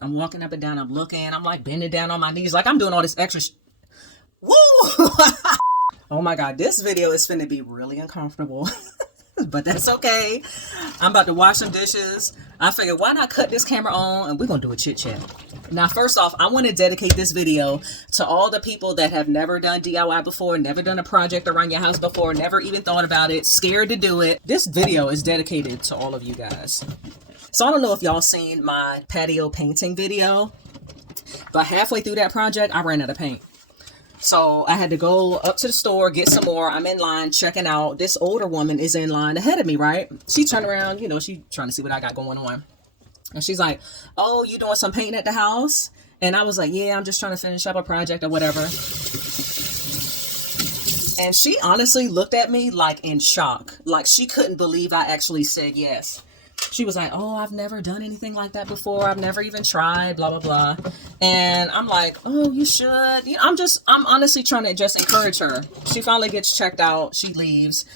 I'm walking up and down, I'm looking, I'm like bending down on my knees, like I'm doing all this extra woo. Oh my God, this video is finna be really uncomfortable. But that's okay. I'm about to wash some dishes. I figured, why not cut this camera on and we're gonna do a chit chat. Now, first off, I want to dedicate this video to all the people that have never done DIY before, never done a project around your house before, never even thought about it, scared to do it. This video is dedicated to all of you guys. So I don't know if y'all seen my patio painting video, but halfway through that project, I ran out of paint. So I had to go up to the store, get some more. I'm in line checking out. This older woman is in line ahead of me, right? She turned around, you know, she trying to see what I got going on. And she's like, oh, you doing some painting at the house? And I was like, yeah, I'm just trying to finish up a project or whatever. And she honestly looked at me like in shock. Like she couldn't believe I actually said yes. She was like, oh, I've never done anything like that before. I've never even tried, blah, blah, blah. And I'm like, oh, you should. You know, I'm honestly trying to just encourage her. She finally gets checked out. She leaves.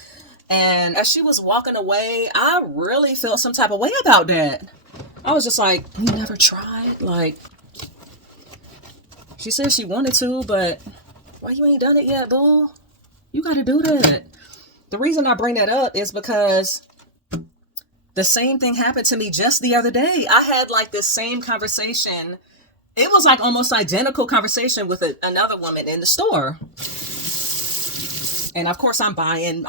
And as she was walking away, I really felt some type of way about that. I was just like, you never tried? Like, she said she wanted to, but why you ain't done it yet, boo? You got to do that. The reason I bring that up is because the same thing happened to me just the other day. I had like this same conversation. It was like almost identical conversation with another woman in the store. And of course I'm buying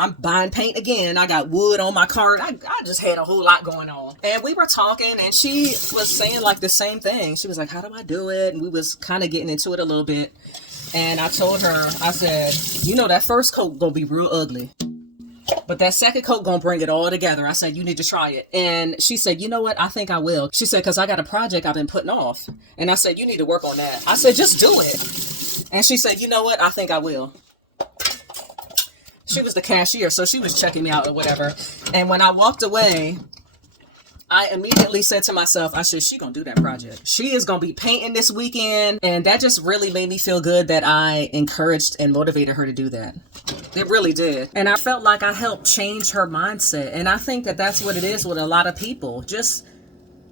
paint again. I got wood on my cart. I just had a whole lot going on. And we were talking and she was saying like the same thing. She was like, how do I do it? And we was kind of getting into it a little bit. And I told her, I said, you know, that first coat gonna be real ugly, but that second coat gonna bring it all together. I said, you need to try it. And she said, you know what? I think I will. She said, because I got a project I've been putting off. And I said, you need to work on that. I said, just do it. And she said, you know what? I think I will. She was the cashier, so she was checking me out or whatever. And when I walked away, I immediately said to myself, I said, she gonna do that project. She is gonna be painting this weekend. And that just really made me feel good that I encouraged and motivated her to do that. It really did. And I felt like I helped change her mindset. And I think that that's what it is with a lot of people. Just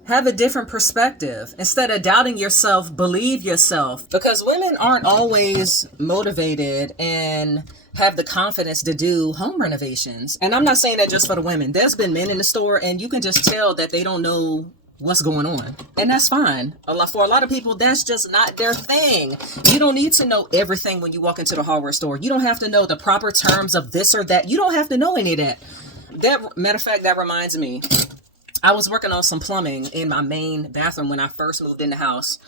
have a different perspective. Instead of doubting yourself, believe yourself. Because women aren't always motivated and have the confidence to do home renovations. And I'm not saying that just for the women. There's been men in the store and you can just tell that they don't know what's going on. And that's fine. For a lot of people, that's just not their thing. You don't need to know everything when you walk into the hardware store. You don't have to know the proper terms of this or that. You don't have to know any of that. Matter of fact, that reminds me. I was working on some plumbing in my main bathroom when I first moved in the house.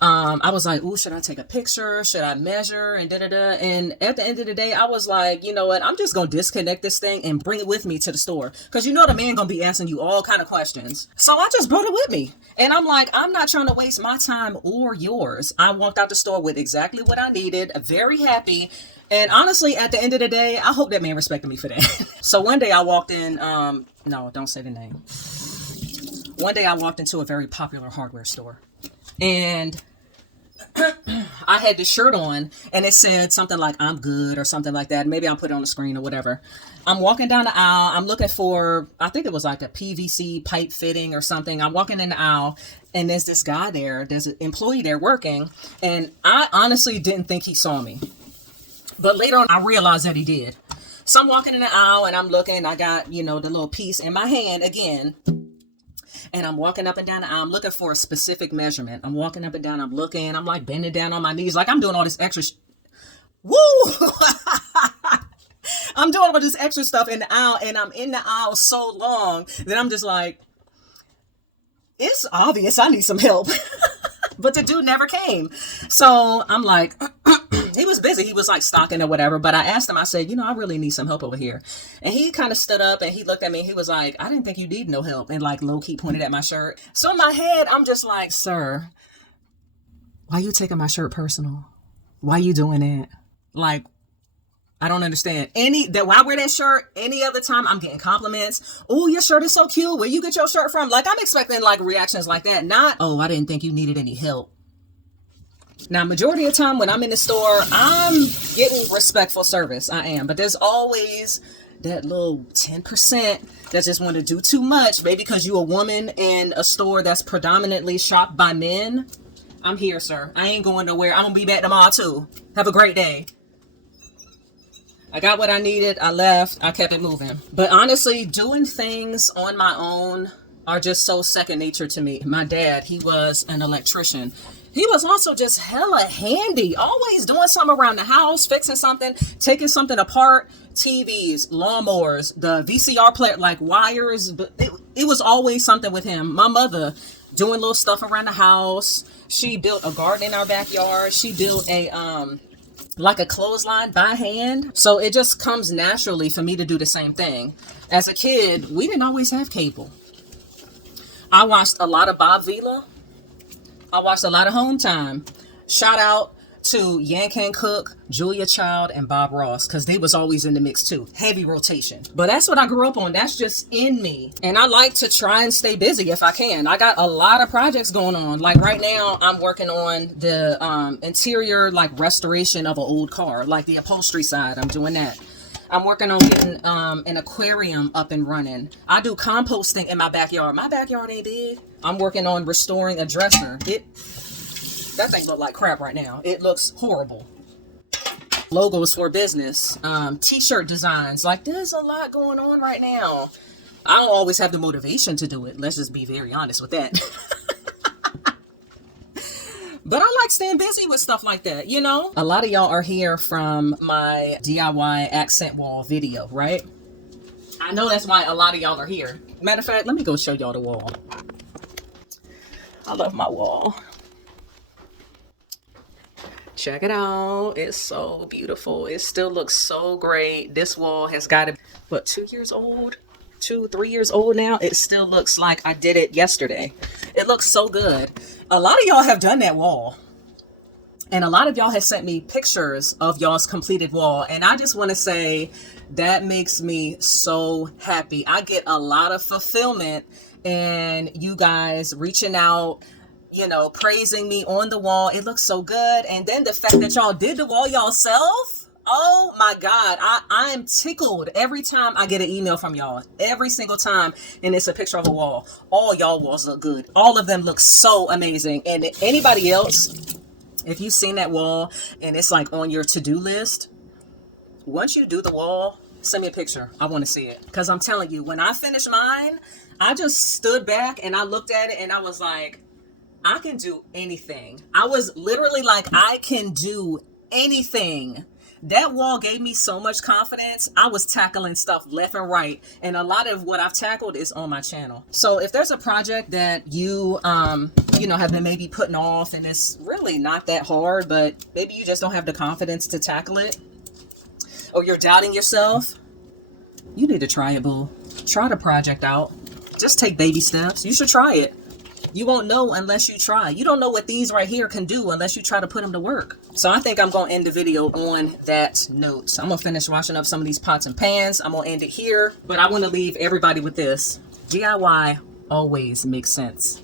I was like, ooh, should I take a picture? Should I measure? And da-da-da. And at the end of the day, I was like, you know what? I'm just going to disconnect this thing and bring it with me to the store. Because you know the man going to be asking you all kind of questions. So I just brought it with me. And I'm like, I'm not trying to waste my time or yours. I walked out the store with exactly what I needed. Very happy. And honestly, at the end of the day, I hope that man respected me for that. So one day I walked in, no, don't say the name. One day I walked into a very popular hardware store. And I had this shirt on and it said something like, I'm good or something like that. Maybe I'll put it on the screen or whatever. I'm walking down the aisle. I'm looking for, I think it was like a PVC pipe fitting or something. I'm walking in the aisle and there's this guy there. There's an employee there working. And I honestly didn't think he saw me. But later on, I realized that he did. So I'm walking in the aisle and I'm looking. I got, you know, the little piece in my hand again. And I'm walking up and down the aisle. I'm looking for a specific measurement. I'm walking up and down. I'm looking. I'm like bending down on my knees. Like I'm doing all this extra. Woo! I'm doing all this extra stuff in the aisle. And I'm in the aisle so long that I'm just like, it's obvious I need some help. But the dude never came. So I'm like, he was busy. He was like stocking or whatever. But I asked him, I said, you know, I really need some help over here. And he kind of stood up and he looked at me. And he was like, I didn't think you need no help. And like low key pointed at my shirt. So in my head, I'm just like, sir, why you taking my shirt personal? Why you doing that? Like, I don't understand. When I wear that shirt, any other time I'm getting compliments. Oh, your shirt is so cute. Where you get your shirt from? Like I'm expecting like reactions like that. Not, oh, I didn't think you needed any help. Now, majority of the time when I'm in the store, I'm getting respectful service. I am. But there's always that little 10% that just want to do too much, maybe because you a woman in a store that's predominantly shopped by men, I'm here, sir. I ain't going nowhere. I'm gonna be back tomorrow too. Have a great day. I got what I needed. I left. I kept it moving. But honestly, doing things on my own are just so second nature to me. My dad, he was an electrician. He was also just hella handy, always doing something around the house, fixing something, taking something apart, TVs, lawnmowers, the VCR player, like wires, but it was always something with him. My mother doing little stuff around the house. She built a garden in our backyard. She built a, like a clothesline by hand. So it just comes naturally for me to do the same thing. As a kid, we didn't always have cable. I watched a lot of Bob Vila. I watched a lot of Home Time. Shout out to Yank Cook, Julia Child, and Bob Ross, because they was always in the mix too. Heavy rotation. But that's what I grew up on. That's just in me. And I like to try and stay busy if I can. I got a lot of projects going on. Like right now, I'm working on the interior like restoration of an old car, like the upholstery side. I'm doing that. I'm working on getting an aquarium up and running. I do composting in my backyard. My backyard ain't big. I'm working on restoring a dresser. That thing look like crap right now. It looks horrible. Logos for business, t-shirt designs. Like there's a lot going on right now. I don't always have the motivation to do it. Let's just be very honest with that. But I like staying busy with stuff like that, you know? A lot of y'all are here from my DIY accent wall video, right? I know that's why a lot of y'all are here. Matter of fact, let me go show y'all the wall. I love my wall. Check it out. It's so beautiful. It still looks so great. This wall has got to be, what, 2 years old? 3 years old now. It still looks like I did it yesterday. It looks so good. A lot of y'all have done that wall. And a lot of y'all have sent me pictures of y'all's completed wall. And I just want to say that makes me so happy. I get a lot of fulfillment in you guys reaching out, you know, praising me on the wall. It looks so good. And then the fact that y'all did the wall yourself. Oh my God, I am tickled every time I get an email from y'all. Every single time. And it's a picture of a wall. All y'all walls look good. All of them look so amazing. And anybody else, if you've seen that wall and it's like on your to-do list, once you do the wall, send me a picture. I want to see it. Because I'm telling you, when I finished mine, I just stood back and I looked at it and I was like, I can do anything. I was literally like, I can do anything. That wall gave me so much confidence. I was tackling stuff left and right. And a lot of what I've tackled is on my channel. So if there's a project that you, have been maybe putting off and it's really not that hard, but maybe you just don't have the confidence to tackle it, or you're doubting yourself, you need to try it, boo. Try the project out. Just take baby steps. You should try it. You won't know unless you try. You don't know what these right here can do unless you try to put them to work. So I think I'm going to end the video on that note. So I'm going to finish washing up some of these pots and pans. I'm going to end it here. But I want to leave everybody with this. DIY always makes sense.